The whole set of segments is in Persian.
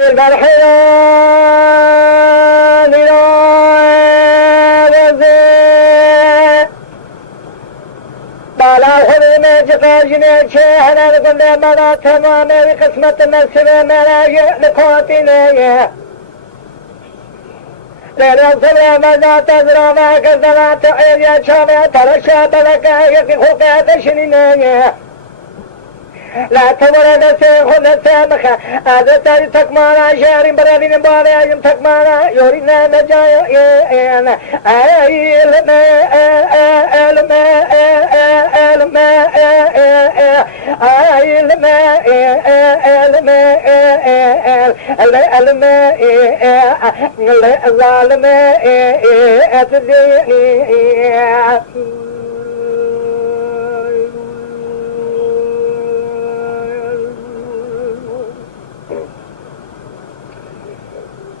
البرحيان وزي بالا خذي ما جفا جنيد شيحنا لكل منا تمامي بقسمة النسبة ملاجئ لقوتنا لنصر ماذا تزرع ما كذبا تعيد يا شامي ترشى بلك يكي خوكا تشنينا لا تمر نسيخ نسامخ هذا تاري تكمانا شهر برابين باري أجم تكمانا يورينا نجايا إيانا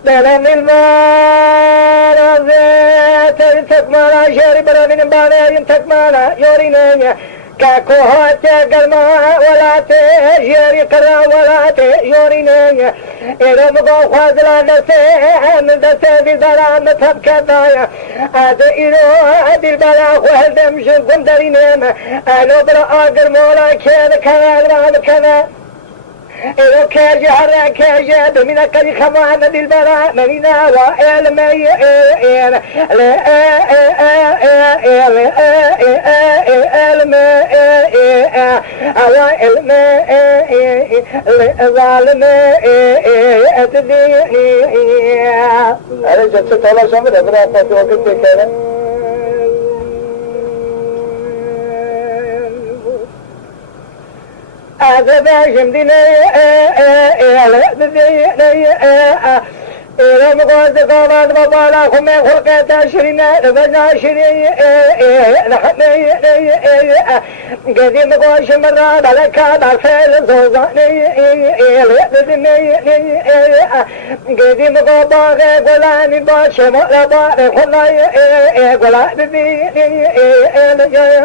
دلم المال زيت تكمالا شهر برابين باري أجم تكمانا يورينا كاكوهات قلما ولا تجري قرا ولا تجرينا إذا مقام خازلا نسيحن دسي بالبلا نتب كذايا هذا إلو بالبلا خوال دمش قندرينينا ألو بلا آقر مولا كيد كذا كذا إذا كاجي حرا كاجي بمنا كذي خمانا بالبلا مننا وإل ميئين अरे जब से थोड़ा समय लग रहा था तो अभी देख रहे أذبحهم ديني إلى مقاصد قامات مبالا خمي خلقات عشرين لبزا عشرين لحمي قديم مقاش مرة بلكا بالفعل زوزاني قديم مقاباغي قلاني باش مقلبا خلاي قلاني بي أنا جاي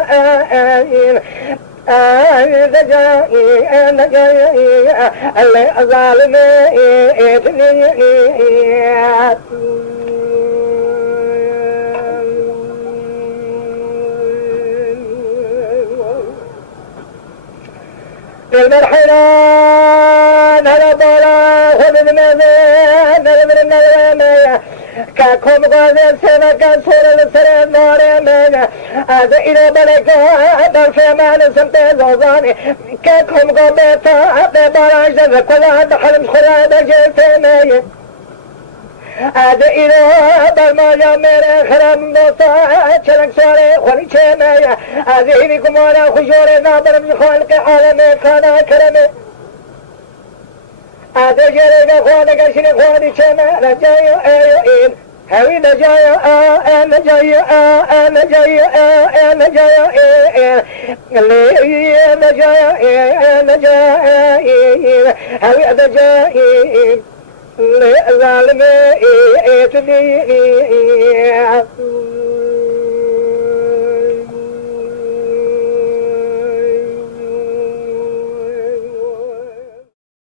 أنا جاي اللي ظالمي المرحلان هلا بولا خذ المزين المزين كاكم غازل سمكا سورة لسرين نوري مينا هذا إلى بلكا برفي مال سمتي زوزاني كاكم غابتا ببراج ذكولا بحلم خلا بجيسي مينا هذا إلى برماجا ميري خرم دوسا چلنگ سوري خوني چه مينا هذا إلي كمانا خجوري نابرم خالق عالمي خانا كرمي هذا جريقا خوانك شني خواني چه مينا جايو ايو هاوي نجايا أنا جايا أنا جايا أنا جايا اللي أنا جايا أنا جايا هاوي أنا جايا اللي ظالمي تدي